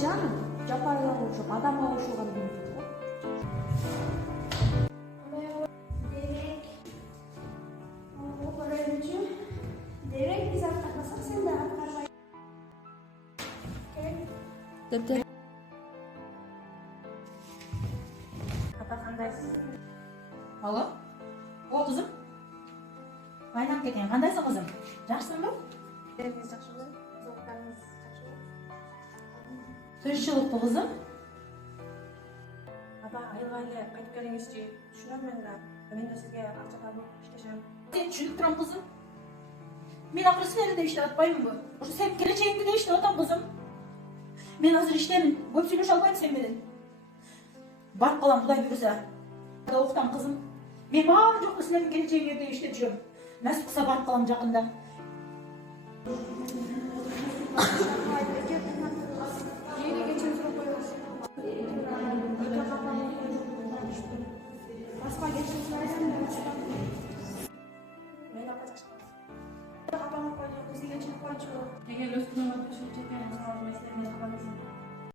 жаным, жапайылар окшоп, адамга кошулган эмес го. Демек, көрөмчү. Демек биз аткарбасак сен да аткарбай. Депти. Ата кандайсыз? Алло? О, кызым. Кайдан кеткен? Кандайсың, кызым? Жакшысыңбы? Дереңиз жакшыбы? Зооктарыңыз жакшыбы? Тынччылыкпы, кызым? Ата айылга эле кайтып келиңизчи. Түшүнөм мен да. Мен да сизге акча табып иштешем. Сен түшүнүп турам, кызым. Мен акыры силерди деп иштеп атпаймынбы? Ушу сен келечегиңди деп иштеп атам, кызым. Мен азыр иштемин. Көп сүйлөшө албайм сен менен. Барып калам, Кудай буйруса. Да уктам, кызым. Мен баары жокко силердин келечегиңерди иштеп жүрөм. Насип кылса барып калам жакында. Эйге кечиrim сурап коебуз. Башка кечиrim сурайсың да. Мен апа жашкан. Апам койду, бизге кечирип койчу. Эгер өз күнөңөрдү түшүнүп жетпеген кызыңыз мен силер менен калам десем.